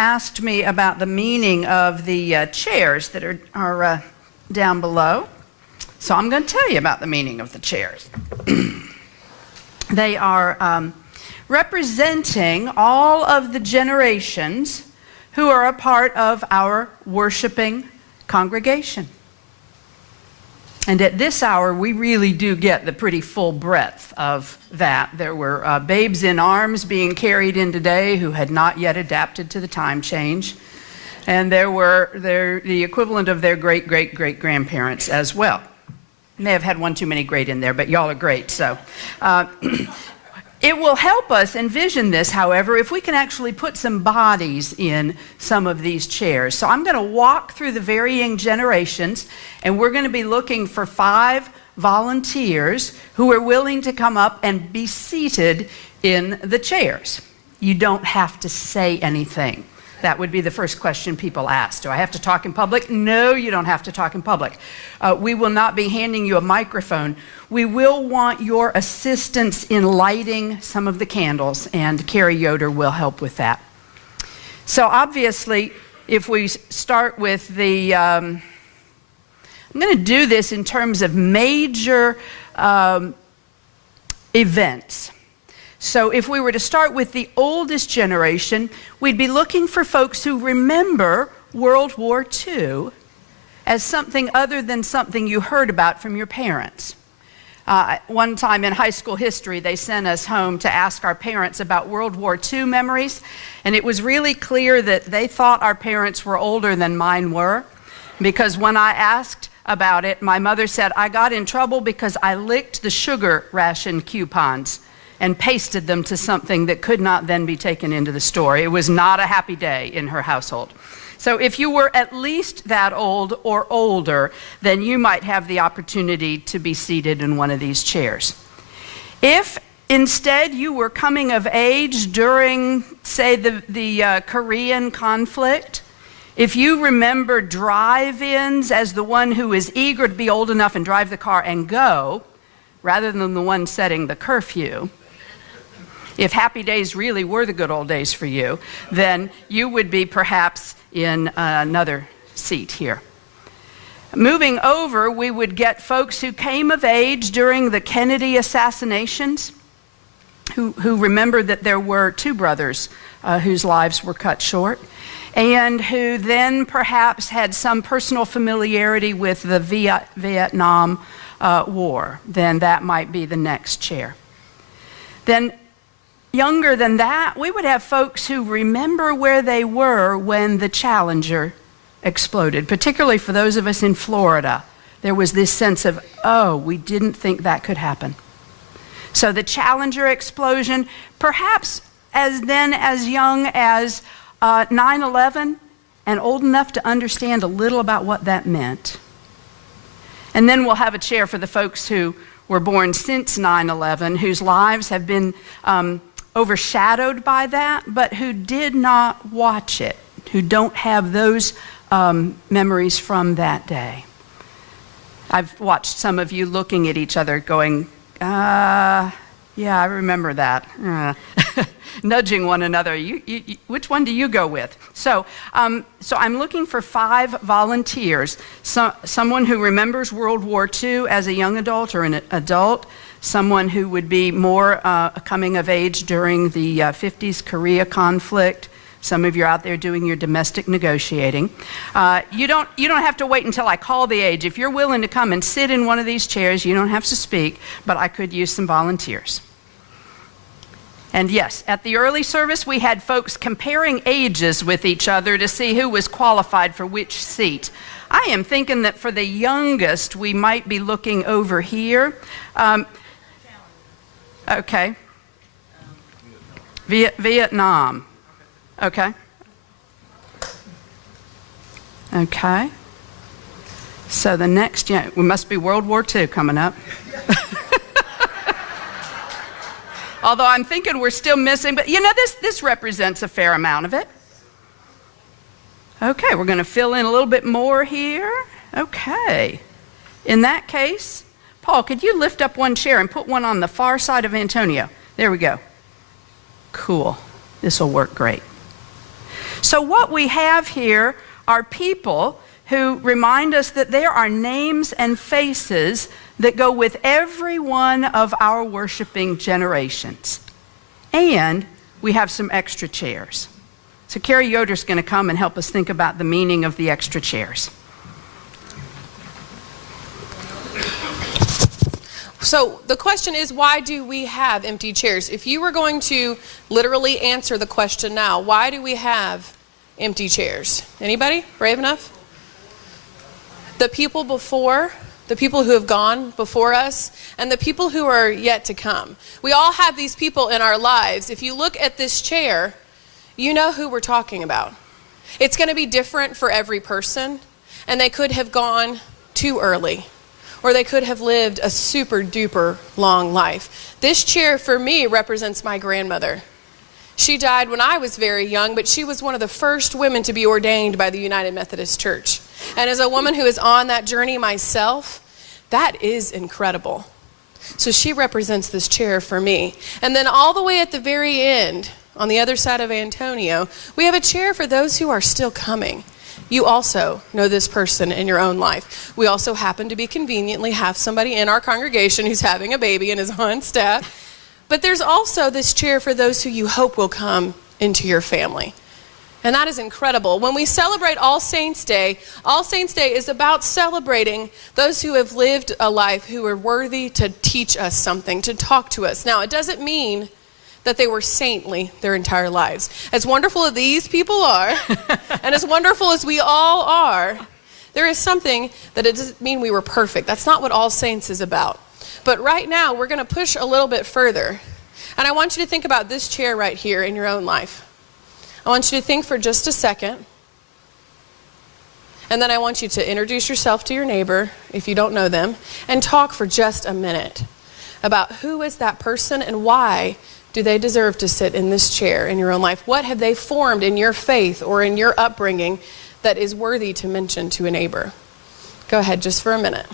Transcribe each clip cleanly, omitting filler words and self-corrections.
asked me about the meaning of the chairs that are down below. So I'm going to tell you about the meaning of the chairs. They are representing all of the generations who are a part of our worshiping congregation. And at this hour, we really do get the pretty full breadth of that. There were babes in arms being carried in today who had not yet adapted to the time change. And there were the equivalent of their great-great-great-grandparents as well. May have had one too many great in there, but y'all are great. So it will help us envision this, however, if we can actually put some bodies in some of these chairs. So I'm going to walk through the varying generations, and we're going to be looking for 5 volunteers who are willing to come up and be seated in the chairs. You don't have to say anything. That would be the first question people ask. Do I have to talk in public? No, you don't have to talk in public. We will not be handing you a microphone. We will want your assistance in lighting some of the candles, and Carrie Yoder will help with that. So obviously, if we start with the, I'm going to do this in terms of major events. So if we were to start with the oldest generation, we'd be looking for folks who remember World War II as something other than something you heard about from your parents. One time in high school history, they sent us home to ask our parents about World War II memories, and it was really clear that they thought our parents were older than mine were, because when I asked about it, my mother said, I got in trouble because I licked the sugar ration coupons and pasted them to something that could not then be taken into the store. It was not a happy day in her household. So if you were at least that old or older, then you might have the opportunity to be seated in one of these chairs. If instead you were coming of age during, say, the Korean conflict, if you remember drive-ins as the one who is eager to be old enough and drive the car and go, rather than the one setting the curfew, if happy days really were the good old days for you, then you would be perhaps in another seat here. Moving over, we would get folks who came of age during the Kennedy assassinations, who remember that there were 2 brothers whose lives were cut short, and who then perhaps had some personal familiarity with the Vietnam War. Then that might be the next chair. Then younger than that, we would have folks who remember where they were when the Challenger exploded, particularly for those of us in Florida. There was this sense of, oh, we didn't think that could happen. So the Challenger explosion, perhaps as young as 9/11, and old enough to understand a little about what that meant. And then we'll have a chair for the folks who were born since 9/11, whose lives have been overshadowed by that, but who did not watch it, who don't have those memories from that day. I've watched some of you looking at each other going, yeah, I remember that. Nudging one another. Which one do you go with? So I'm looking for 5 volunteers. Someone who remembers World War II as a young adult or an adult, someone who would be more coming of age during the 50s Korea conflict. Some of you are out there doing your domestic negotiating. You don't have to wait until I call the age. If you're willing to come and sit in one of these chairs, you don't have to speak, but I could use some volunteers. And yes, at the early service, we had folks comparing ages with each other to see who was qualified for which seat. I am thinking that for the youngest, we might be looking over here. Okay. Vietnam. Okay. Okay. So the next, we must be World War II coming up. Although I'm thinking we're still missing, but this represents a fair amount of it. Okay, we're going to fill in a little bit more here. Okay. In that case, Paul, could you lift up one chair and put one on the far side of Antonio? There we go. Cool. This will work great. So what we have here are people who remind us that there are names and faces that go with every one of our worshiping generations. And we have some extra chairs. So Carrie Yoder's going to come and help us think about the meaning of the extra chairs. So the question is, why do we have empty chairs? If you were going to literally answer the question now, why do we have empty chairs? Anybody brave enough? The people before, the people who have gone before us, and the people who are yet to come. We all have these people in our lives. If you look at this chair, you know who we're talking about. It's going to be different for every person, and they could have gone too early, or they could have lived a super duper long life. This chair for me represents my grandmother. She died when I was very young, but she was one of the first women to be ordained by the United Methodist Church. And as a woman who is on that journey myself, that is incredible. So she represents this chair for me. And then all the way at the very end, on the other side of Antonio, we have a chair for those who are still coming. You also know this person in your own life. We also happen to be conveniently have somebody in our congregation who's having a baby and is on staff. But there's also this chair for those who you hope will come into your family. And that is incredible. When we celebrate All Saints' Day is about celebrating those who have lived a life who are worthy to teach us something, to talk to us. Now, it doesn't mean that they were saintly their entire lives. As wonderful as these people are, and as wonderful as we all are, there is something that it doesn't mean we were perfect. That's not what All Saints is about. But right now, we're going to push a little bit further. And I want you to think about this chair right here in your own life. I want you to think for just a second. And then I want you to introduce yourself to your neighbor, if you don't know them, and talk for just a minute about who is that person and why do they deserve to sit in this chair in your own life? What have they formed in your faith or in your upbringing that is worthy to mention to a neighbor? Go ahead just for a minute.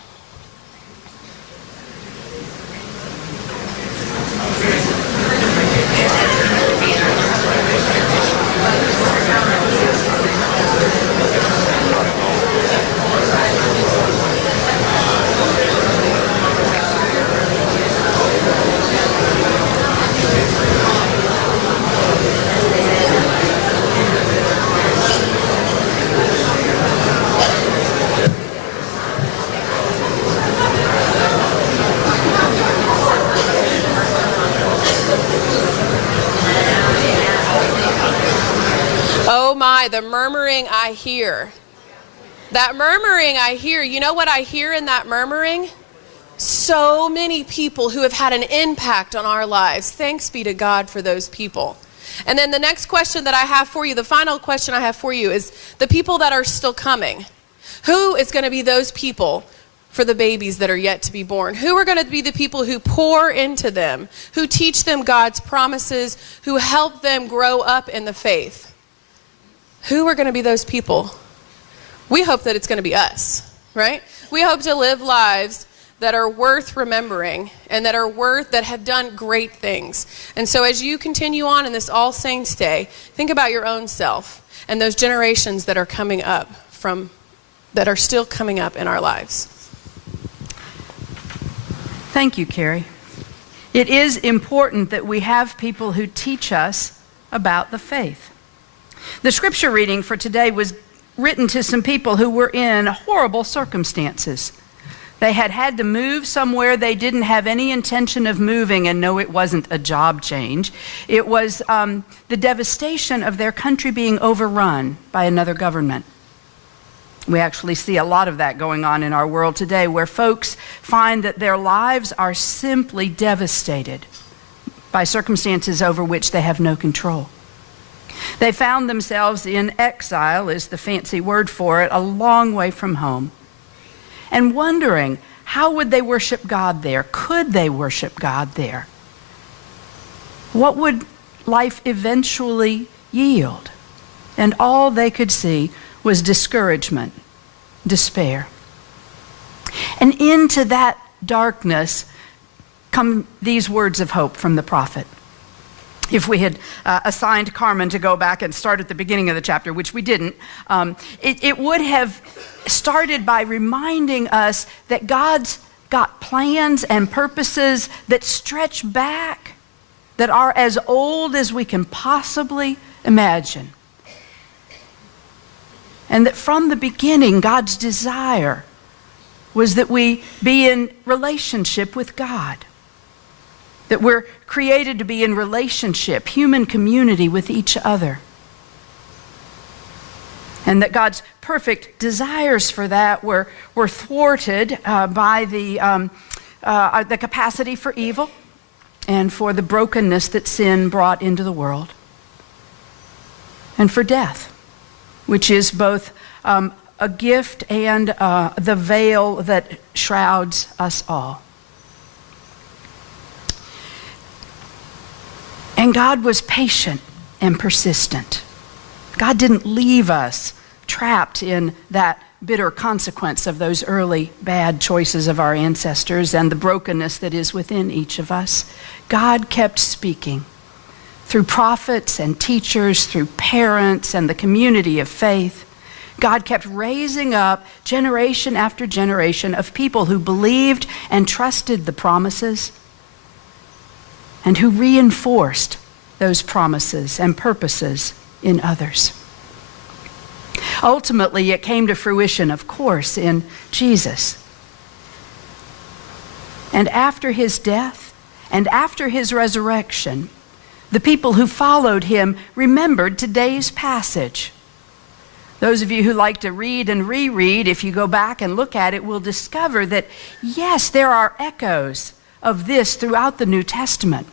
The murmuring I hear. That murmuring I hear, you know what I hear in that murmuring? So many people who have had an impact on our lives. Thanks be to God for those people. And then the next question that I have for you, the final question I have for you is the people that are still coming. Who is going to be those people for the babies that are yet to be born? Who are going to be the people who pour into them, who teach them God's promises, who help them grow up in the faith? Who are going to be those people? We hope that it's going to be us, right? We hope to live lives that are worth remembering and that have done great things. And so as you continue on in this All Saints' Day, think about your own self and those generations that are coming up that are still coming up in our lives. Thank you, Carrie. It is important that we have people who teach us about the faith. The scripture reading for today was written to some people who were in horrible circumstances. They had to move somewhere they didn't have any intention of moving, and no, it wasn't a job change. It was the devastation of their country being overrun by another government. We actually see a lot of that going on in our world today, where folks find that their lives are simply devastated by circumstances over which they have no control. They found themselves in exile, is the fancy word for it, a long way from home, and wondering, how would they worship God there? Could they worship God there? What would life eventually yield? And all they could see was discouragement, despair. And into that darkness come these words of hope from the prophet. if we had assigned Carmen to go back and start at the beginning of the chapter, which we didn't, it would have started by reminding us that God's got plans and purposes that stretch back, that are as old as we can possibly imagine. And that from the beginning, God's desire was that we be in relationship with God. That we're created to be in relationship, human community with each other. And that God's perfect desires for that were thwarted by the capacity for evil and for the brokenness that sin brought into the world. And for death, which is both a gift and the veil that shrouds us all. And God was patient and persistent. God didn't leave us trapped in that bitter consequence of those early bad choices of our ancestors and the brokenness that is within each of us. God kept speaking through prophets and teachers, through parents and the community of faith. God kept raising up generation after generation of people who believed and trusted the promises and who reinforced those promises and purposes in others. Ultimately, it came to fruition, of course, in Jesus. And after his death and after his resurrection, the people who followed him remembered today's passage. Those of you who like to read and reread, if you go back and look at it, will discover that, yes, there are echoes of this throughout the New Testament.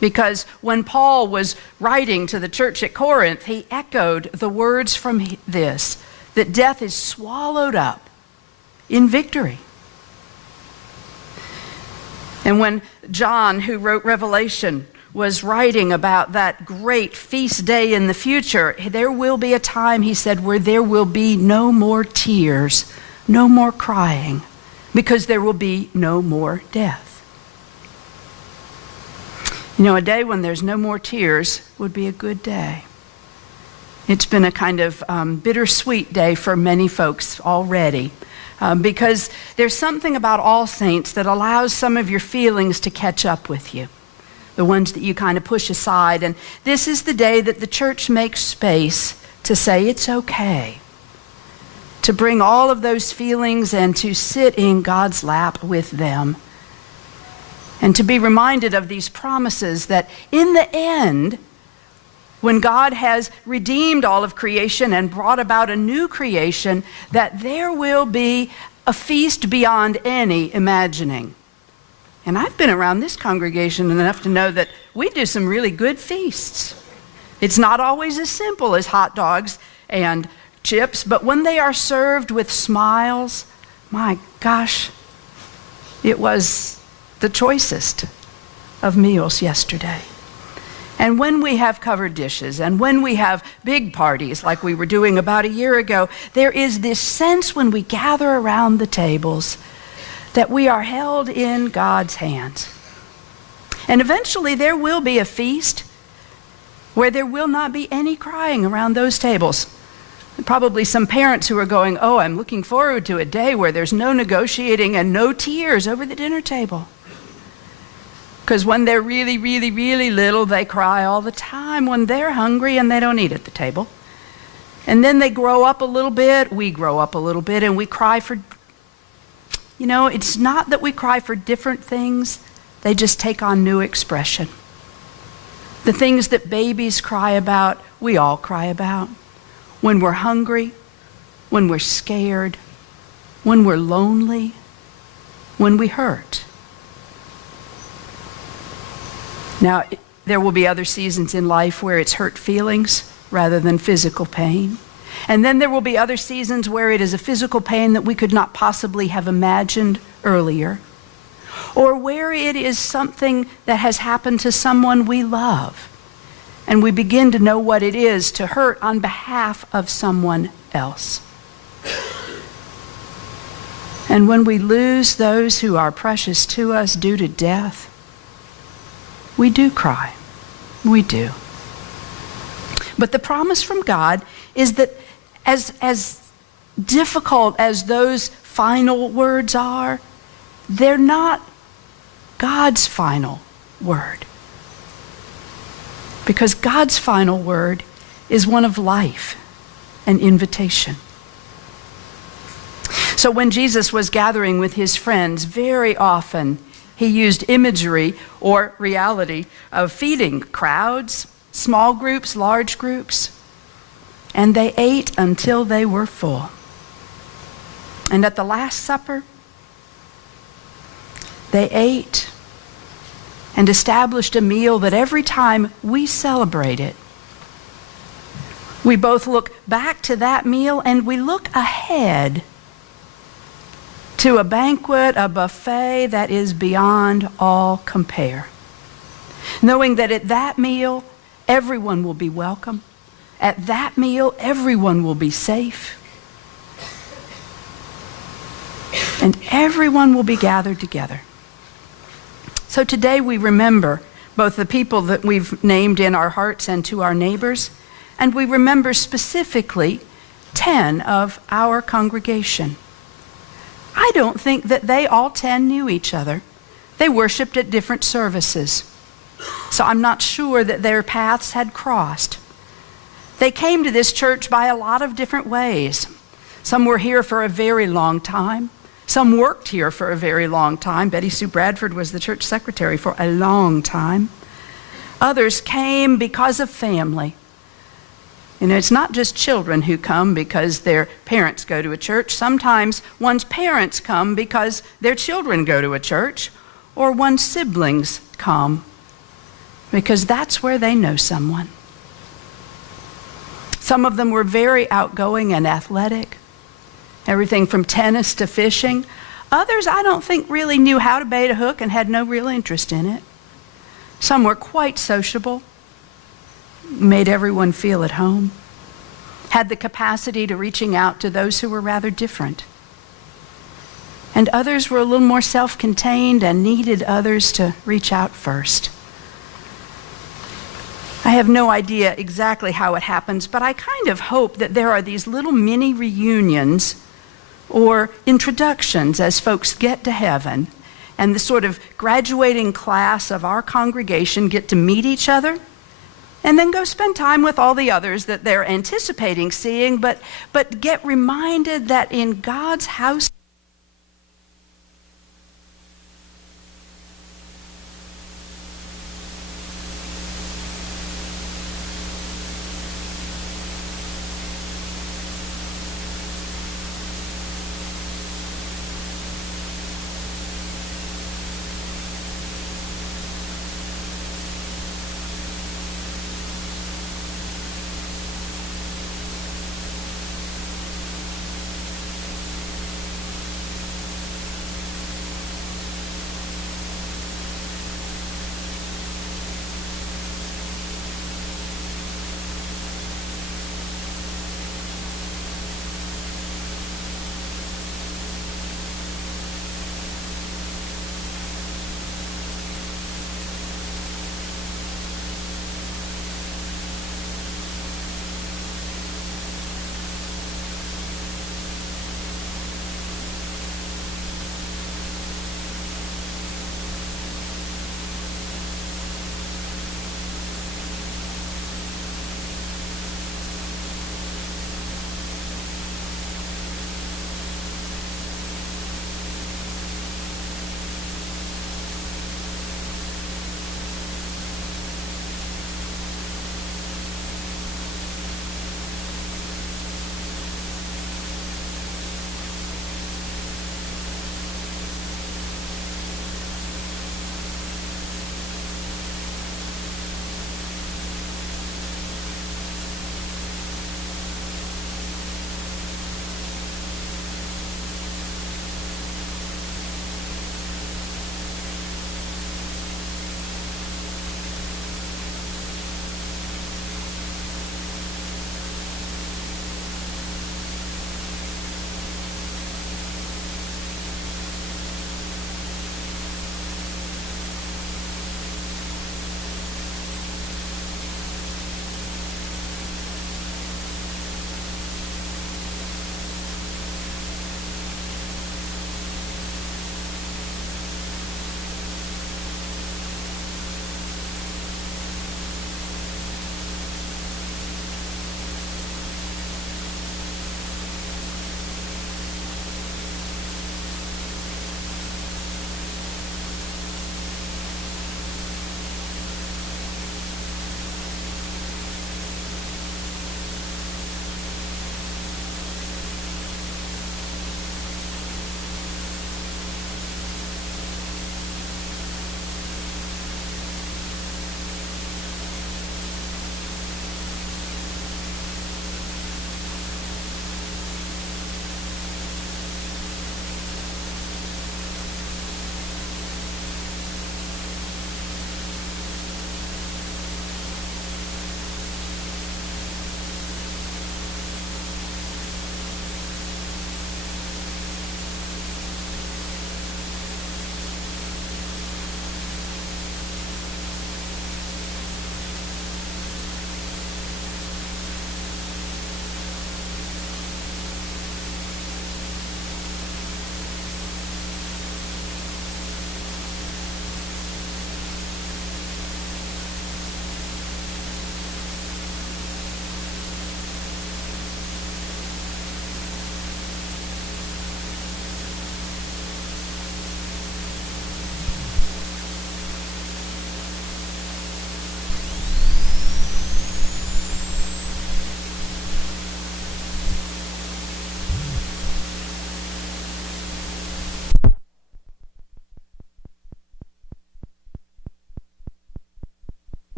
Because when Paul was writing to the church at Corinth, he echoed the words from this, that death is swallowed up in victory. And when John, who wrote Revelation, was writing about that great feast day in the future, there will be a time, he said, where there will be no more tears, no more crying, because there will be no more death. You know, a day when there's no more tears would be a good day. It's been a kind of bittersweet day for many folks already, because there's something about All Saints that allows some of your feelings to catch up with you, the ones that you kind of push aside. And this is the day that the church makes space to say it's okay, to bring all of those feelings and to sit in God's lap with them. And to be reminded of these promises that in the end, when God has redeemed all of creation and brought about a new creation, that there will be a feast beyond any imagining. And I've been around this congregation enough to know that we do some really good feasts. It's not always as simple as hot dogs and chips, but when they are served with smiles, my gosh, it was the choicest of meals yesterday. And when we have covered dishes and when we have big parties like we were doing about a year ago, there is this sense when we gather around the tables that we are held in God's hands. And eventually there will be a feast where there will not be any crying around those tables. Probably some parents who are going, oh, I'm looking forward to a day where there's no negotiating and no tears over the dinner table. Because when they're really, really, really little, they cry all the time when they're hungry and they don't eat at the table. And then they grow up a little bit, we grow up a little bit, and we cry for, you know, it's not that we cry for different things, they just take on new expression. The things that babies cry about, we all cry about. When we're hungry, when we're scared, when we're lonely, when we hurt. Now, there will be other seasons in life where it's hurt feelings rather than physical pain. And then there will be other seasons where it is a physical pain that we could not possibly have imagined earlier. Or where it is something that has happened to someone we love. And we begin to know what it is to hurt on behalf of someone else. And when we lose those who are precious to us due to death, we do cry. We do. But the promise from God is that as difficult as those final words are, they're not God's final word. Because God's final word is one of life, an invitation. So when Jesus was gathering with his friends, very often he used imagery or reality of feeding crowds, small groups, large groups, and they ate until they were full. And at the Last Supper, they ate and established a meal that every time we celebrate it, we both look back to that meal and we look ahead to a banquet, a buffet that is beyond all compare. Knowing that at that meal, everyone will be welcome. At that meal, everyone will be safe. And everyone will be gathered together. So today we remember both the people that we've named in our hearts and to our neighbors, and we remember specifically 10 of our congregation. I don't think that they all 10 knew each other. They worshiped at different services. So I'm not sure that their paths had crossed. They came to this church by a lot of different ways. Some were here for a very long time. Some worked here for a very long time. Betty Sue Bradford was the church secretary for a long time. Others came because of family. You know, it's not just children who come because their parents go to a church. Sometimes one's parents come because their children go to a church, or one's siblings come because that's where they know someone. Some of them were very outgoing and athletic, everything from tennis to fishing. Others, I don't think, really knew how to bait a hook and had no real interest in it. Some were quite sociable, made everyone feel at home, had the capacity to reaching out to those who were rather different. And others were a little more self-contained and needed others to reach out first. I have no idea exactly how it happens, but I kind of hope that there are these little mini reunions or introductions as folks get to heaven, and the sort of graduating class of our congregation get to meet each other and then go spend time with all the others that they're anticipating seeing, but get reminded that in God's house